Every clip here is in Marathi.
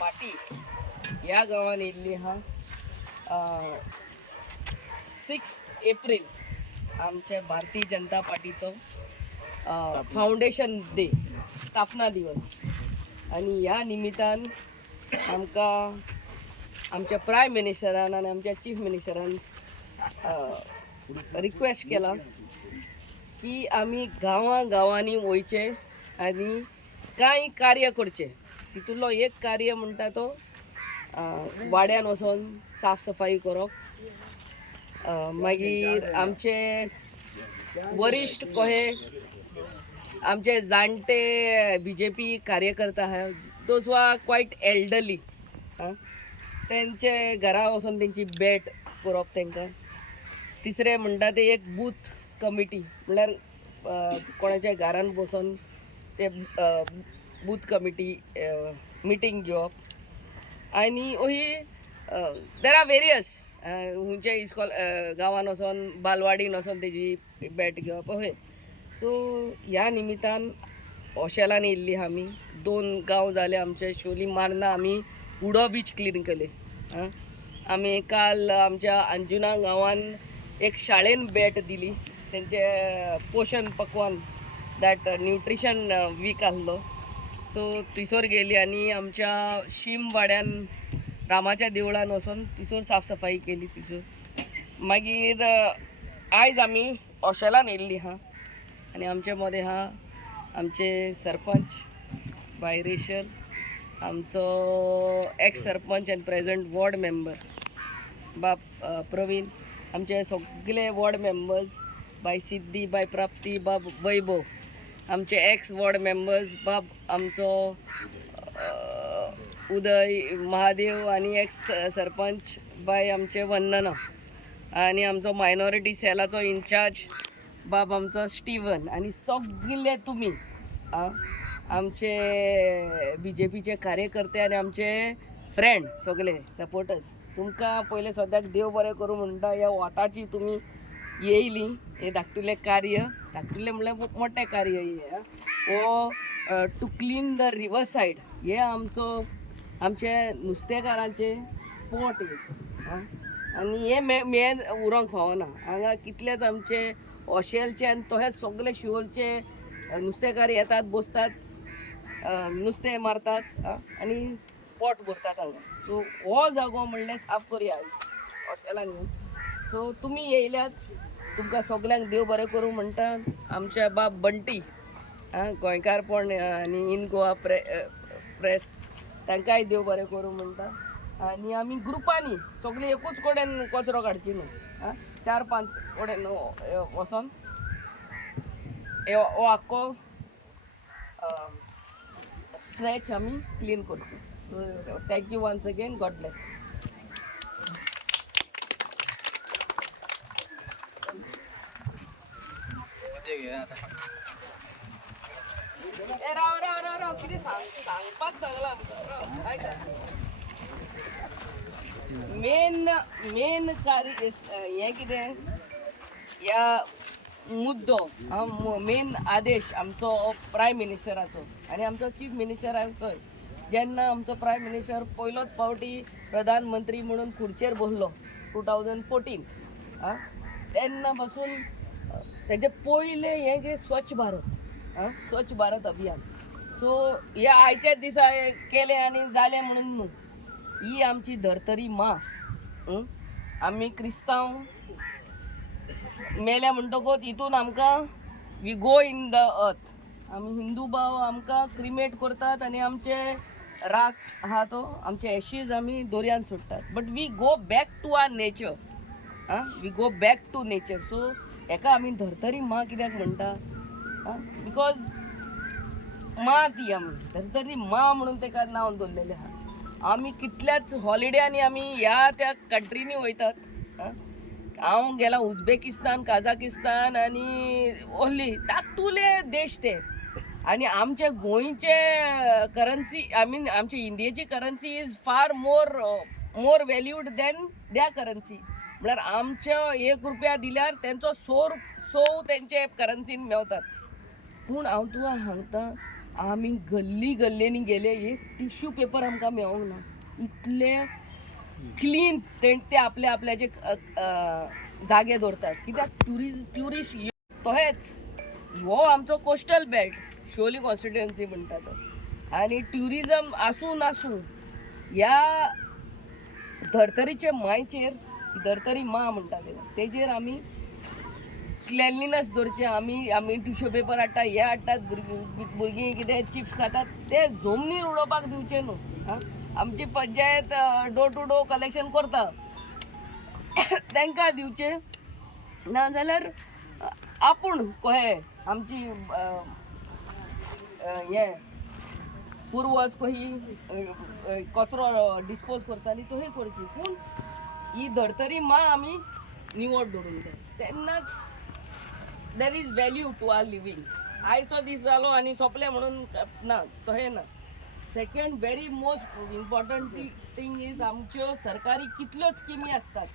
पाटी या गावान येयल्ली हा 6 एप्रिल आमच्या भारतीय जनता पार्टीचो फाउंडेशन डे स्थापना दिवस आणि ह्या निमित्तान आमकां आमच्या प्रायम मिनिस्टरान आणि आमच्या चीफ मिनिस्टरान रिक्वेस्ट केला की आम्ही गांवांनी वयचे आणि कांय कार्य करचे. तितूंतलो एक कार्य म्हणटा तो वाड्यान वचोन साफ सफाई करप. मागीर आमचे वरिश्ठ कहे आमचे जाणटे BJP कार्यकर्ता आहा दोज वा क्वायट एल्डरली तेंचे घरा वचोन तेंची भेट करप तेंकां. तिसरें म्हणटा ते एक बूथ कमिटी म्हणल्यार कोणाच्या घरान बसून ते बूथ कमिटी मिटींग घेवप आनी अही देर आर वेरियस खंयचे इस्कॉल गांवान वचोन बालवाडीन वचोन तेजी भेट घेवप अशें. सो ह्या निमित्तान ऑशेलान येयल्ली आमी 2 गांव जाले आमचे शोली मारना आमी उडो बीच क्लीन केले. आमी काल आमच्या अंजुना गांवान एक शाळेन भेट दिली. तेंचे पोषण पकवान दॅट न्यूट्रिशन वीक आसलो. सो थिसोर गेली आनी आमच्या शीम वाड्यान रामाच्या देवळान वचोन थिसोर साफ सफाई केली. थिसोर मागीर आयज आमी ऑशेलान येयल्ली हा आनी आमचे मदें हा आमचे सरपंच बाय रेशल, आमचो ex sarpanch and present ward member बाब प्रवीण, आमचे सगळे वॉर्ड मेंबर्स बाय सिद्धी, बाय प्राप्ती, बाब वैभव, आमचे एक्स वॉर्ड मेंबर्स बाब आमचो उदय महादेव आणि एक्स सरपंच बाय आमचे वंदना आणि आमचो मायनॉरिटी सेलाचो इन्चार्ज बाब आमचो स्टीवन आणि सगळे तुमी आमचे BJPचे कार्यकर्ते आणि आमचे फ्रेंड सगळे सपोर्टर्स. तुमकां पयले सद्याक देव बरें करूं म्हणटा. ह्या वॉटाची तुमी येयली हे धाकटुलें कार्य, धाकटुलें म्हणल्यार मोठें कार्य हो to clean the river side. हे आमचे नुस्तेकारांचे पोट आनी हे मेन उरोंक फावना. हांगा कितलेच आमचे ऑशेलचे आनी तशेंच सगळे शिवोलचे नुस्तेकार येतात, बसतात, नुस्तें मारतात आनी पोट भरतात हांगा. सो हो जागो म्हणल्यार साफ करया ऑशेलान येवन. सो तुमी येयल्यात, तुमकां सगल्यांक देव बरें करूं म्हणटा. आमच्या बाब बंटी गोंयकारपण आनी इन गोवा प्रेस तांकांय देव बरें करूं म्हणटा. आनी आमी ग्रुपांनी सगळीं एकूच कडेन कचरो काडची न्हू, 4-5 कडेन वचोन हो आख्खो स्ट्रेच आमी क्लीन करची. So thank you once again. God bless. राव कितें सांगपाक सांगला मेन कार्य हें कितें ह्या मुद्दो मेन आदेश आमचो प्रायम मिनिस्टराचो आनी आमचो चीफ मिनिस्टराचो. जेन्ना आमचो प्रायम मिनिस्टर पयलोच फावटी प्रधानमंत्री म्हणून खुर्चेर बसलो 2014 तेन्ना पासून तेजे पयले हें गे स्वच्छ भारत अभियान. सो हे आयच्याच दिसा केले आनी जालें म्हणून न्हू. ही आमची धर्तरी मां. आमी क्रिस्तांव मेल्या म्हणटकूच हितून आमकां we go in the earth. आमी हिंदू भाव आमकां क्रिमेट करतात आनी आमचे राख आहा तो आमचे एशीज आमी दर्यान सोडटात. But we go back to our nature. We go back to nature. So हेका आमी धर्तरी मां कित्याक म्हणटा? बिकॉज मां ती आमी धर्तरी मां म्हणून तेका नांव दवरलेलें आहा. आमी कितल्याच हॉलिडेनी आमी ह्या त्या कंट्रीनी वयतात. हांव गेला उझबेकिस्तान, काझाकिस्तान आनी ओहली धाकटुले देश ते. आनी आमचे गोंयचे करन्सी आमची इंडियेची currency is far more valued than the currency. म्हळ्यार आमच्या 1 रुपया दिल्यार तेंचो 100 तेंचे करन्सीन मेवतात. पूण हांव तुका सांगता आमी गल्ली गल्लेनी गेले, एक टिश्यू पेपर आमकां मेळोंक ना. इतले क्लीन ते आपले आपल्याचे जागे दवरतात. कित्याक ट्युरिस्ट तोहेच हो आमचो कोस्टल बेल्ट शिवोली कॉन्स्टिट्युएन्सी म्हणटा तो. आनी ट्युरिजम आसूं नासूं ह्या धर्तरीचे मायचेर, धर्तरी मा म्हणटाले तेजेर आमी क्लेनलीनस दवरचे. आमी टिश्यू पेपर हाडटा, हे हाडटात, भुरगीं कितें चिप्स खातात ते जमनीर उडोवपाक दिवचे न्हू. आमची panchayat door to door collection करता, तांकां दिवचे ना जाल्यार आपूण कहे आमची हे पुर्वज कही कचरो डिस्पोज करताली तोही करची. पूण ही धर्तरी मा आमी निवड दवरूंक जाय, तेन्नाच there is value to our living. आयचो दीस जालो आनी सोंपलें म्हणून ना, तहें ना. Second very most important thing is आमच्यो सरकारी कितल्योच स्किमी आसतात,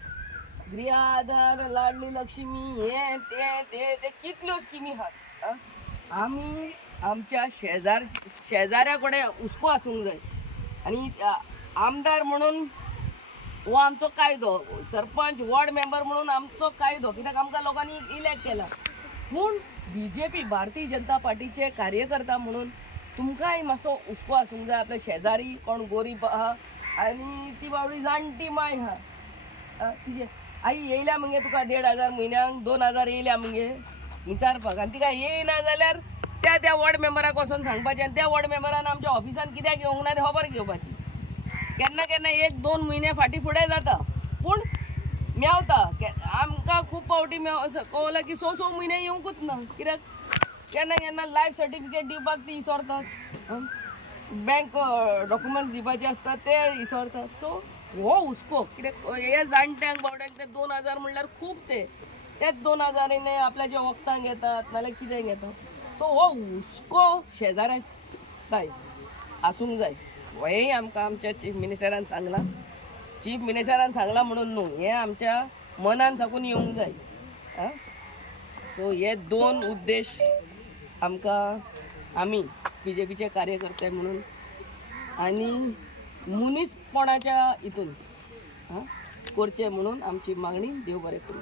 गृह आधार, लाडली लक्ष्मी, हे ते कितल्यो स्किमी आहात. आमी आमच्या शेजाऱ्या कडेन हुस्को आसूंक जाय. आनी आमदार म्हणून हो आमचो कायदो, सरपंच वॉर्ड मेंबर म्हणून आमचो कायदो, कित्याक आमकां लोकांनी इलेक्ट केला. पूण BJP भारतीय जनता पार्टीचे कार्यकर्ता म्हणून तुमकांय मातसो हुस्को आसूंक जाय. आपले शेजारी कोण गरीब आहा आनी ती बावडी जाणटी माय आहा, तिजे आई येयल्या मगे तुका 1,500 म्हयन्याक, 2,000 येयल्या मगे विचारपाक. आनी तिका येयना जाल्यार त्या वॉर्ड मेंबराक वचोन सांगपाचें. आनी त्या वॉर्ड मेंबरान आमच्या ऑफिसान कित्याक येवंक ना तें खबर घेवपाची. केन्ना केन्ना 1-2 म्हयने फाटीं फुडें जाता, पूण मेवता. आमकां खूब फावटी कळला की 6 म्हयने येवंकूच ना. कित्याक केन्ना केन्ना लायफ सर्टिफिकेट दिवपाक ती इसोरतात, बँक डॉक्युमेंट्स दिवपाचे आसतात ते इसोरतात. सो हो हुस्को, कित्याक हे जाणट्यांक बावड्यांक ते 2,000 म्हणल्यार खूब. तेच 2,000 आपल्याचे वखदांक घेतात नाल्यार कितें घेतात. सो हो हुस्को शेजाऱ्याक आसूंक जाय. हेंय आमकां आमच्या चीफ मिनिस्टरान सांगलां. चीफ मिनिस्टरान सांगलां म्हणून न्हू, हें आमच्या मनान साकून येवंक जाय. सो हे 2 उद्देश आमकां आमी BJPचे कार्यकर्ते म्हणून आनी मनीसपणाच्या हितून करचे म्हणून आमची मागणी. देव बरें करूं.